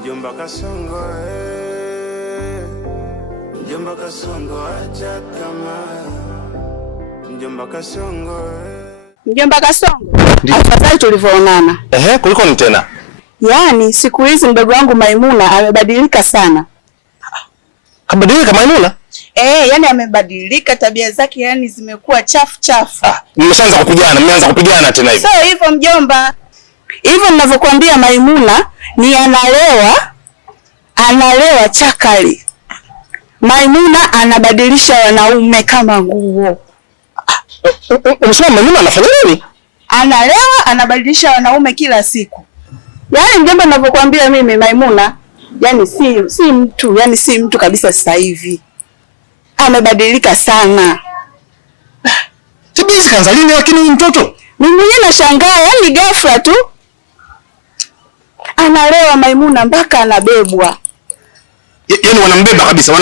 Mjomba Kasongo, Mjomba Kasongo acha kama. Mjomba Kasongo, Mjomba Kasongo, afadhali tulivyoonana. Kuliko ni tena? Yaani siku hizi mdogo wangu Maimuna amebadilika sana. Kabadilika Maimuna? Yaani amebadilika, tabia zake yani zimekuwa chafu. Mmeanza kupigana tena hivi. Sio hivyo mjomba. Hivyo ninavyokuambia Maimuna ni analewa chakali. Maimuna anabadilisha wanaume kama nguo. Unasema Maimuna anafanya nini? Analewa, anabadilisha wanaume kila siku. Yaani mjomba ninavyokuambia mimi Maimuna, yani si mtu kabisa sasa hivi. Amebadilika sana. Tibizi kaanza lini lakini mtoto? Mimi mwenyewe nashangaa, yani ghafla tu analewa Maimuna mpaka anabebwa. Yaani wanambeba kabisa,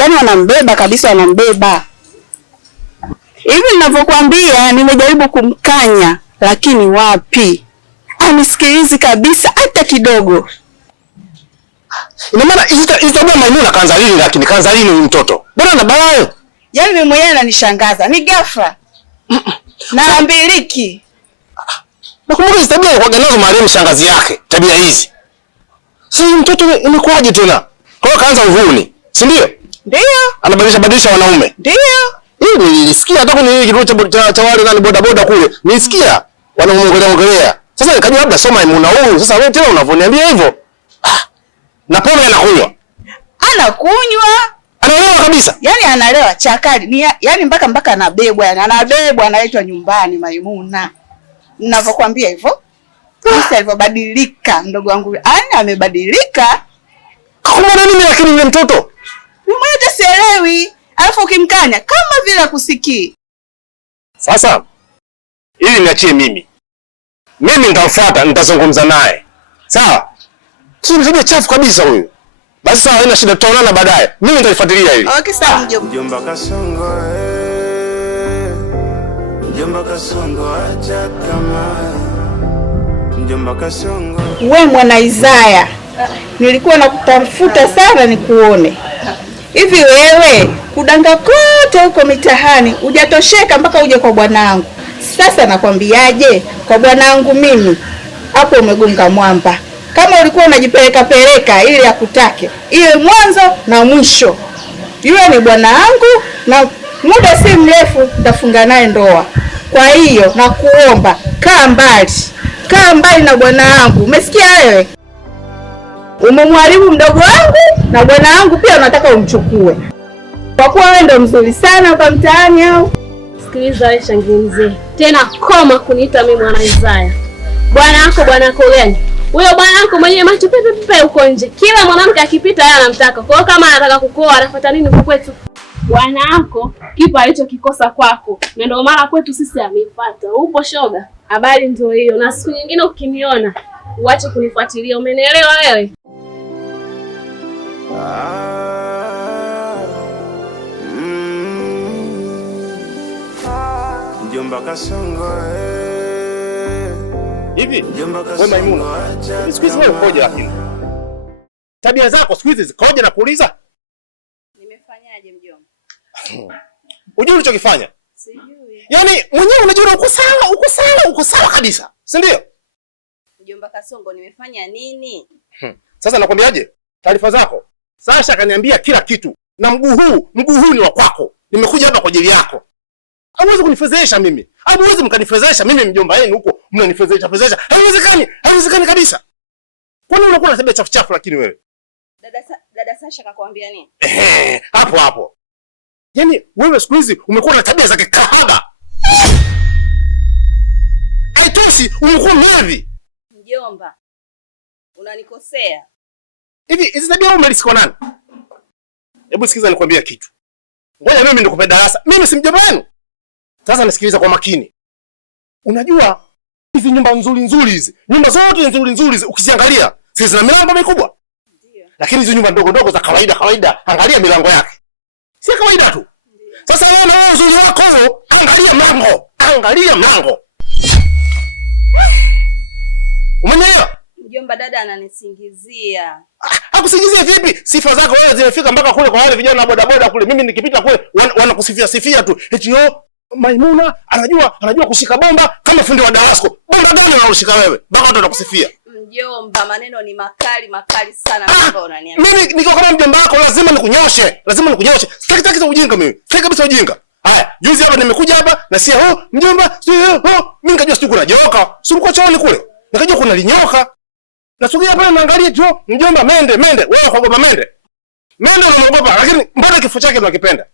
yani wanambeba kabisa, wanambeba. Hivi ninavyokuambia nimejaribu kumkanya lakini wapi. Anisikilizi kabisa hata kidogo. Ina maana hizo Maimuna kaanza lini lakini kaanza lini mtoto? Bwana na balaa. Yaani mimi mwenyewe ananishangaza, ni ghafla. Na ambiliki. Nakumbuka hizo tabia kwa ganazo marehemu shangazi yake, tabia hizi. Si mtoto imekuaje tena? Kwa hiyo kaanza uvuni, si ndio? Ndio. Anabadilisha wanaume. Ndio. Hii nilisikia hata kwenye kituo cha wale nani boda kule. Nilisikia wanaongelea. Sasa nikajua labda soma Maimuna huyu. Sasa wewe tena unavoniambia hivyo? Na pombe anakunywa. Analewa kabisa. Yaani analewa chakali. Yaani mpaka anabebwa, analetwa nyumbani Maimuna. Ninavyokuambia hivyo. Sasa alivyobadilika mdogo wangu. Amebadilika. Kumbe nini lakini yule mtoto? Mimi hata sielewi. Alafu ukimkanya kama vile akusikii. Sasa ili niachie mimi. Mimi nitamfuata, nitazungumza naye. Sawa? Sio mzee chafu kabisa huyu. Basi sawa, haina shida, tutaonana baadaye. Mimi nitalifuatilia hili. Okay, sawa mjomba. Mjomba Kasongo, Mjomba Kasongo acha kama. Mjomba Kasongo. Wewe mwana Isaya. Nilikuwa nakutafuta sana nikuone. Hivi wewe kudanga kote huko mitahani hujatosheka mpaka uje kwa bwanangu. Sasa nakwambiaje? Kwa bwanangu mimi hapo umegonga mwamba. Kama ulikuwa unajipeleka ili akutake, iwe mwanzo na mwisho. Yule ni bwanangu na muda si mrefu nitafunga naye ndoa. Kwa hiyo nakuomba kaa mbali na bwanangu. Umesikia wewe? Umemharibu mdogo wangu na bwana wangu pia unataka umchukue. Kwa kuwa wewe ndo mzuri sana hapa mtaani au? Sikiliza wewe shangi mzee. Tena koma kuniita mimi mwana Isaya. Bwana wako gani? Huyo bwana wako mwenyewe macho pepe huko nje. Kila mwanamke akipita yeye anamtaka. Kwa hiyo kama anataka kukuoa anafuata nini huko kwetu? Bwana wako kipo alichokikosa kwako. Na ndio mara kwetu sisi amefuata. Upo shoga? Habari ndio hiyo. Na siku nyingine ukiniona uache kunifuatilia. Umenielewa wewe? Mjomba Kasongo, hivi wewe Maimuna, siku hizi wewe ukoje lakini? Tabia zako siku hizi zikoje na kuuliza? Nimefanyaje mjomba? Unajua ulichokifanya? Sijui. Yaani mwenyewe unajua uko sawa kabisa. Si ndio? Mjomba Kasongo nimefanya nini? Sasa nakwambiaje? Taarifa zako. Sasha akaniambia kila kitu. Na mguu huu ni wa kwako. Nimekuja hapa kwa ajili yako. Hauwezi kunifezesha mimi. Hauwezi mkanifezesha mimi mjomba wenu huko. Mnanifezesha. Haiwezekani kabisa. Kwani unakuwa na tabia chafu lakini wewe? Dada Sasha akakwambia nini? Hapo. Yaani wewe siku hizi umekuwa na tabia za kikahaba. Haitoshi, umekuwa mlevi. Mjomba, unanikosea. Hivi hizi tabia umelisiko nani? Hebu sikiza nikwambia kitu. Ngoja mimi nikupe darasa. Mimi si mjomba wenu. Sasa nisikiliza kwa makini. Unajua hizi nyumba nzuri hizi. Nyumba zote nzuri hizi ukiziangalia, si zina milango mikubwa? Ndio. Lakini hizo nyumba ndogo za kawaida, angalia milango yake. Si kawaida tu. Ndiyo. Sasa wewe na uzuri wako huo, angalia mlango. Umenielewa? Mjomba, dada ananisingizia. Hakusingizia vipi? Sifa zako wewe zimefika mpaka kule kwa wale vijana na bodaboda kule. Mimi nikipita kule wanakusifia sifia tu. Eti Maimuna anajua kushika bomba kama fundi wa Damasco. Bomba gani unaloshika wewe? Mpaka watu wanakusifia. Mjomba, maneno ni makali sana ambao unaniambia. Mimi niko kama mjomba wako, lazima nikunyoshe. Sitaki ujinga mimi. Sitaki kabisa ujinga. Haya, juzi hapa nimekuja hapa na si mjomba, mimi nikajua sio kuna joka. Si uko chooni kule. Nikajua kuna linyoka. Nasogea pale naangalia tu, mjomba mende. Wewe unaogopa mende? Mende unaogopa, lakini mbona kifo chake unakipenda?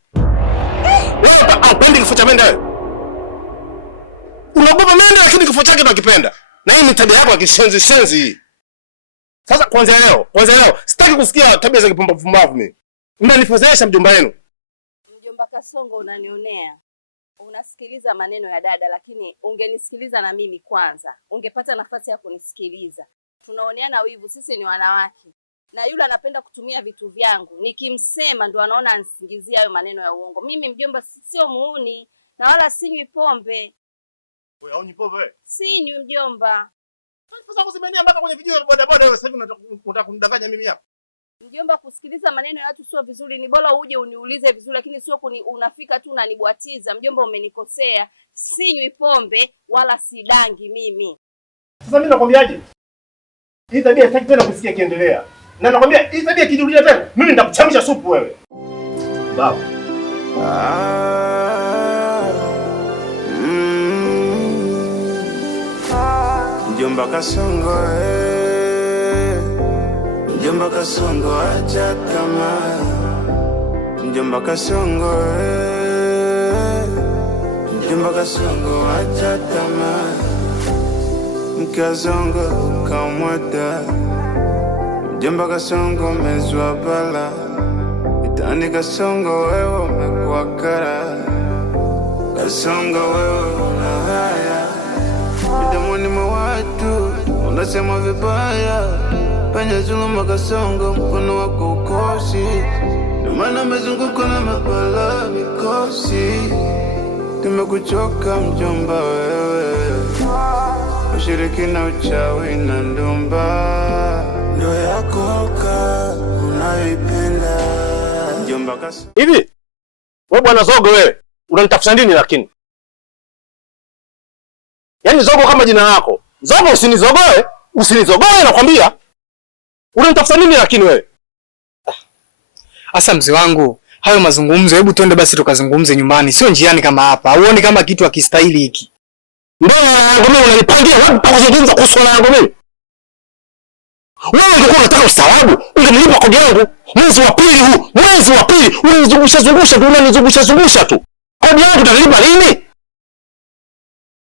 Wewe haupendi kifo cha mende wewe? Unaogopa mende lakini kifo chake unakipenda. Na hii ni tabia yako ya kishenzi hii. Sasa kwanza leo, sitaki kusikia tabia za kipumbavu mimi. Mnanifadhaisha mjomba wenu. Mjomba Kasongo, unanionea. Unasikiliza maneno ya dada, lakini ungenisikiliza na mimi kwanza. Ungepata nafasi ya kunisikiliza. Tunaoneana wivu, sisi ni wanawake. Na yule anapenda kutumia vitu vyangu. Nikimsema ndo anaona anisingizia hayo maneno ya uongo. Mimi mjomba sio muuni na wala sinywi pombe. Wewe haunywi pombe? Sinywi mjomba. Sasa kusimamia mpaka kwenye video ya bodaboda wewe sasa hivi unataka kunidanganya mimi hapa. Mjomba, kusikiliza maneno ya watu sio vizuri. Ni bora uje uniulize vizuri, lakini sio unafika tu unanibwatiza. Mjomba, umenikosea. Sinywi pombe wala sidangi mimi. Sasa mimi nakwambiaje? Hii tabia sitaki tena kusikia kiendelea. Na nakwambia hii tabia kijirudia tena, mimi nitakuchamisha supu wewe. Baba. Mjomba Kasongo, Mjomba Kasongo acha tamaa. Mjomba Kasongo, Mjomba Kasongo acha tamaa. Mkazongo kamwata. Mjomba Kasongo mezwa bala. Itani Kasongo wewe umekuwa kara. Kasongo wewe una haya. Midomoni mwa watu unasema vibaya. Penye zuluma Kasongo mkono wako ukosi. Ndio maana umezungukwa na mabala mikosi. Tumekuchoka mjomba wewe. Ushirikina, uchawi na ndumba ndio yako unaipenda. Mjomba Kasongo. Hivi wewe bwana Zogo wewe unanitafuta nini lakini? Yaani Zogo kama jina lako. Zogo usinizogoe nakwambia. Unanitafuta nini lakini wewe? Asa mzee wangu, hayo mazungumzo hebu twende basi tukazungumze nyumbani, sio njiani kama hapa. Huoni kama kitu akistahili hiki? Ndio ngome unanipangia wapi pa kuzungumza kuhusu yangu mimi? Wewe ungekuwa unataka ustaarabu, ungenilipa kodi yangu. Mwezi wa pili unanizungusha tu. Kodi yangu utalipa lini?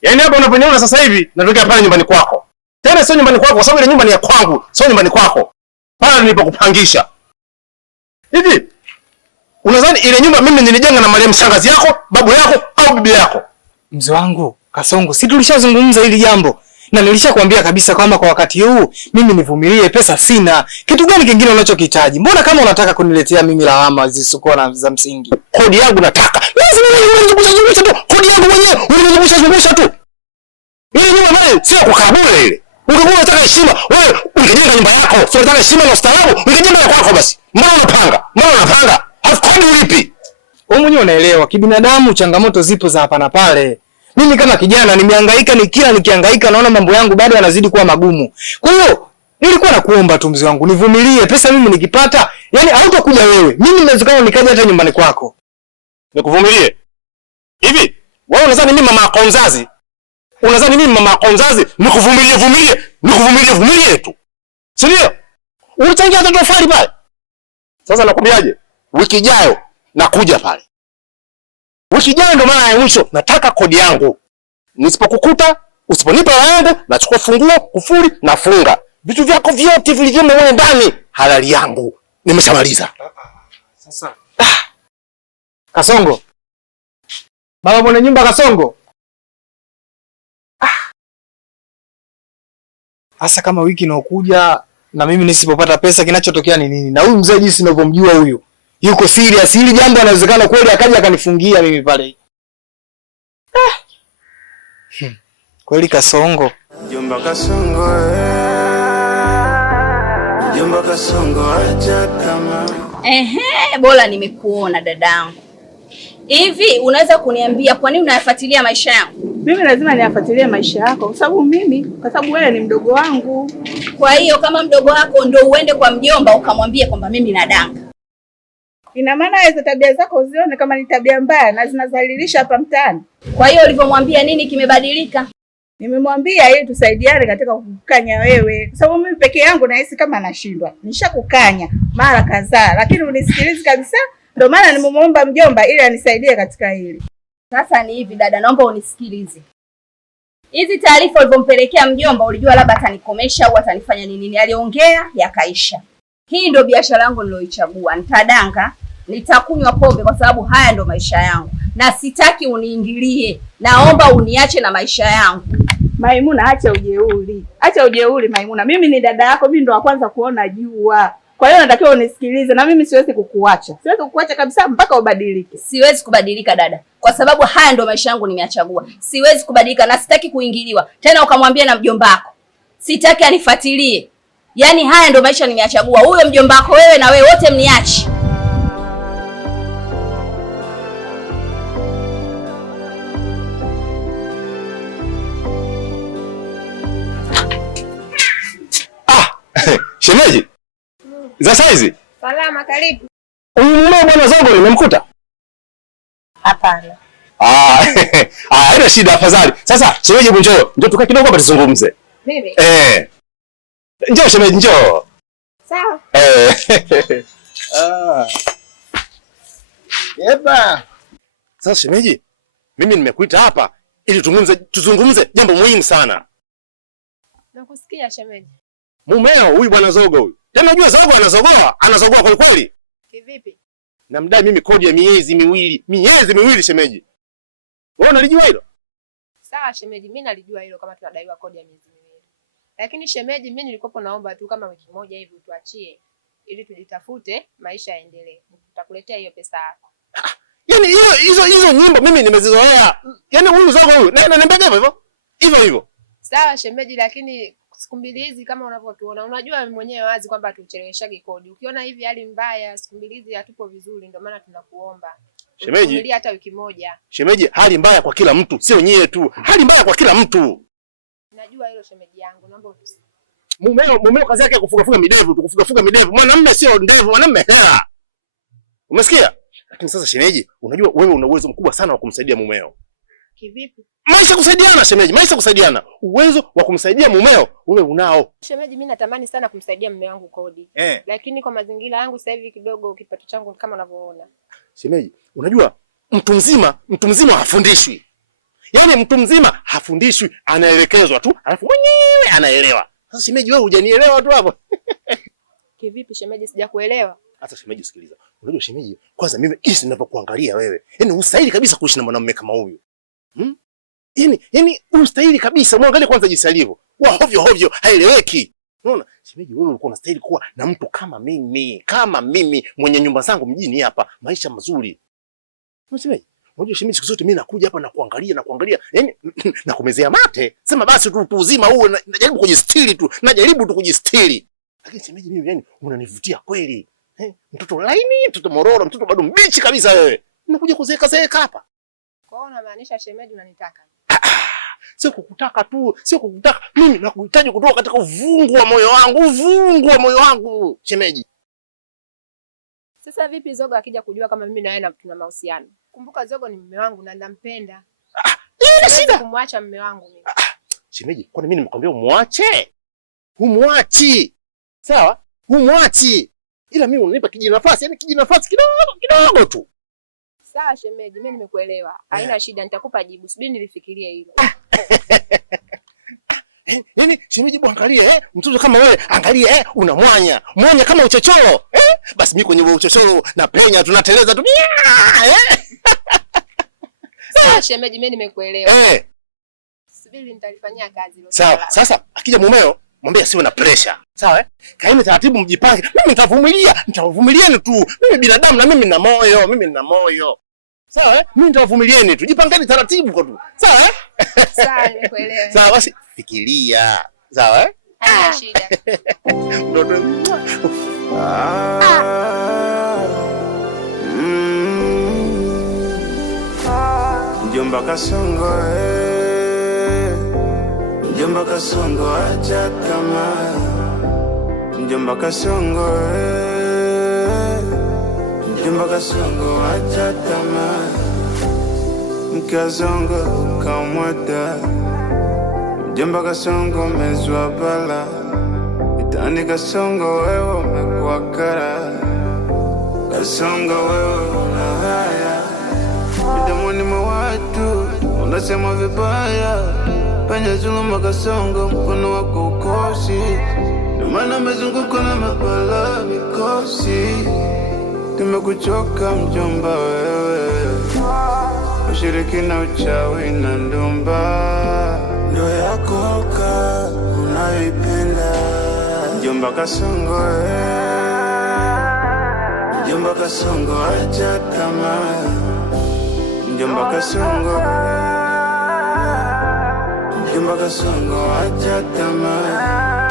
Yaani hapa unaponiona sasa hivi natokea pale nyumbani kwako. Tena sio nyumbani kwako kwa sababu ile nyumba ni ya kwangu, sio nyumbani kwako. Pale nilipokupangisha. Hivi unadhani ile nyumba mimi nilijenga na Mariam shangazi yako, babu yako au bibi yako? Mzee wangu Kasongo, si tulishazungumza hili jambo na nilishakwambia kabisa kwamba kwa wakati huu mimi nivumilie, pesa sina. Kitu gani kingine unachokihitaji? Mbona kama unataka kuniletea mimi lawama zisizokuwa na za msingi? Kodi yangu nataka. Unazungusha tu. Kodi yangu mwenyewe unazungusha tu. Ile nyumba mali sio kukaa bure ile. Ungekuwa unataka heshima, wewe ungejenga nyumba yako. Sio unataka heshima na ustaarabu, ungejenga ya kwako basi. Mbona unapanga? Hafikodi ulipi? Wewe mwenyewe unaelewa kibinadamu changamoto zipo za hapa na pale. Mimi kama kijana nimehangaika, nikihangaika naona mambo yangu bado yanazidi kuwa magumu. Kwa hiyo nilikuwa nakuomba tu mzee wangu nivumilie, pesa mimi nikipata, yani hautakuja wewe. Mimi inawezekana nikaja hata nyumbani kwako. Nikuvumilie. Hivi, wewe unadhani mimi mama yako mzazi? Unadhani mimi mama yako mzazi nikuvumilie tu? Si ndio? Unachangia hata tofali pale. Sasa nakwambiaje? Wiki ijayo nakuja pale. Wiki ijayo ndo mara ya mwisho nataka kodi yangu. Nisipokukuta, usiponipa yangu, nachukua funguo, kufuli, nafunga. Vitu vyako vyote vilivyomo wewe ndani halali yangu. Nimeshamaliza. Sasa Kasongo. Baba mwenye nyumba Kasongo. Asa kama wiki inayokuja na mimi nisipopata pesa kinachotokea ni nini? Na huyu mzee jinsi ninavyomjua huyu. Yuko serious. Hili jambo anawezekana kweli akaja akanifungia mimi pale. Kweli Kasongo. Mjomba Kasongo, Mamba Kasongo acha kama. Bora nimekuona dadangu. Hivi unaweza kuniambia kwa nini unayafuatilia maisha yangu? Mimi lazima niyafuatilie maisha yako kwa sababu wewe ni mdogo wangu. Kwa hiyo kama mdogo wako ndio uende kwa mjomba ukamwambie kwamba mimi nadanga. Ina maana hizo tabia zako uzione kama ni tabia mbaya na zinadhalilisha hapa mtaani. Kwa hiyo ulivyomwambia nini kimebadilika? Nimemwambia ili tusaidiane katika kukukanya wewe. Kwa sababu mimi peke yangu nahisi kama nashindwa. Nishakukanya mara kadhaa lakini unisikilizi kabisa. Ndio maana nimemuomba mjomba ili anisaidie katika hili. Sasa ni hivi dada, naomba unisikilize. Hizi taarifa ulivyompelekea mjomba ulijua labda atanikomesha au atanifanya nini? Aliongea yakaisha. Hii ndio biashara yangu niloichagua. Nitadanga, nitakunywa pombe kwa sababu haya ndio maisha yangu. Na sitaki uniingilie. Naomba uniache na maisha yangu. Maimuna, acha ujeuri. Acha ujeuri Maimuna. Mimi ni dada yako, mimi ndo wa kwanza kuona jua. Kwa hiyo natakiwa unisikilize na mimi siwezi kukuacha. Siwezi kukuacha kabisa mpaka ubadilike. Siwezi kubadilika dada. Kwa sababu haya ndio maisha yangu nimeachagua. Siwezi kubadilika na sitaki kuingiliwa. Tena ukamwambia na mjomba wako. Sitaki anifuatilie. Yaani haya ndio maisha nimeachagua. Huyo mjomba wako wewe na wewe wote mniache. Shemeji. Za saizi? Salama, karibu. Mume bwana zangu nimemkuta? Hapana. Haina shida afadhali. Sasa shemeji, njoo tukae kidogo hapa tuzungumze. Mimi? Njoo shemeji, njoo. Sawa. Yeba. Sasa shemeji, mimi nimekuita hapa ili tuzungumze jambo muhimu sana. Nakusikia shemeji. Mumeo huyu bwana Zogo huyu. Tena unajua Zogo anazogoa kwa kweli. Kivipi? Namdai mimi kodi ya miezi miwili shemeji. Wewe unalijua hilo? Sawa shemeji, mimi nalijua hilo kama tunadaiwa kodi ya miezi miwili. Lakini shemeji, mimi nilikuwa naomba tu kama wiki moja hivi tuachie ili tujitafute maisha yaendelee. Tutakuletea hiyo pesa yako. Yaani hizo nyimbo mimi nimezizoea. Yaani huyu Zogo huyu naambia hivyo. Sawa shemeji, lakini siku mbili hizi kama unavyotuona, unajua mwenyewe wazi kwamba hatucheleweshagi kodi. Ukiona hivi hali mbaya, siku mbili hizi hatupo vizuri, ndio maana tunakuomba. Shemeji, hata wiki moja. Shemeji, hali mbaya kwa kila mtu, sio nyie tu. Hali mbaya kwa kila mtu. Najua hilo shemeji yangu, naomba utusi. Mumeo kazi yake kufuga midevu. Mwanamume sio ndevu, mwanamume hela. Umesikia? Lakini sasa shemeji, unajua wewe una uwezo mkubwa sana wa kumsaidia mumeo. Kivipi? Maisha kusaidiana shemeji, maisha kusaidiana. Uwezo wa kumsaidia mumeo wewe unao. Shemeji, mimi natamani sana kumsaidia mume wangu kodi. Lakini kwa mazingira yangu sasa hivi kidogo kipato changu kama unavyoona. Shemeji, unajua mtu mzima hafundishwi. Yaani mtu mzima hafundishwi, anaelekezwa tu, alafu mwenyewe anaelewa. Sasa shemeji, wewe hujanielewa tu hapo. Kivipi shemeji, sijakuelewa? Hata shemeji, sikiliza. Unajua shemeji, kwanza mimi jinsi ninavyokuangalia wewe, yaani ustahili kabisa kuishi na mwanamume kama huyu. Yaani unastahili kabisa, muangalie kwanza jinsi alivyo. Wa hovyo, haeleweki. Unaona? Shemeji, wewe ulikuwa unastahili kuwa na mtu kama mimi mwenye nyumba zangu mjini hapa, maisha mazuri. Shemeji, unajua shemeji, siku zote mimi nakuja hapa na kuangalia, yaani nakumezea mate. Sema basi tu uzima huu najaribu kujistiri. Lakini shemeji, mimi yani unanivutia kweli. Mtoto laini, mtoto mororo, mtoto bado mbichi kabisa wewe. Unakuja kuzeeka hapa. Kwa hiyo unamaanisha shemeji unanitaka? Sio kukutaka tu, mimi nakuhitaji kutoka katika uvungu wa moyo wangu, shemeji. Sasa vipi Zogo akija kujua kama mimi na yeye tuna mahusiano? Kumbuka Zogo ni mume wangu na nampenda. Ile shida kumwacha mume wangu mimi. Shemeji, kwani mimi nimekwambia umwache? Humwachi. Sawa? Humwachi. Ila mimi unanipa kijinafasi kidogo tu. Sawa shemeji, mimi nimekuelewa. Haina shida, nitakupa jibu. Subiri nilifikirie hilo. Yaani shemeji, angalia mtoto kama wewe, angalia unamwanya kama uchochoro. Basi mimi kwenye uchochoro na penya tunateleza tu. Sawa shemeji, mimi nimekuelewa. Subiri nitalifanyia kazi hilo. Sawa. Sasa akija mumeo, mwambie asiwe na pressure. Sawa Kaeni taratibu, mjipange. Mimi nitavumilieni tu. Mimi binadamu na mimi nina moyo. Sawa mimi nitavumilieni tu. Jipangeni taratibu kwa tu. Sawa Sawa, nimekuelewa. Sawa basi fikiria. Sawa Haina shida. Ndoto. Mjomba Kasongo, Mjomba Kasongo acha tamaa. Mjomba Kasongo, Mjomba Kasongo acha tamaa. Mkazongo kamwata. Mjomba Kasongo mezwa bala. Mitani Kasongo wewe umekuwa kara. Kasongo wewe una haya. Midomoni mwa watu unasema vibaya. Panya zuluma Kasongo mkono wako ukosi. Ndio maana umezungukwa na mabala mikosi. Tumekuchoka mjomba wewe. Ushirikina, uchawi na ndumba ndo yakoka unayoipenda. Mjomba Kasongo, Mjomba Kasongo acha tamaa. Mjomba Kasongo, Mjomba Kasongo acha tamaa.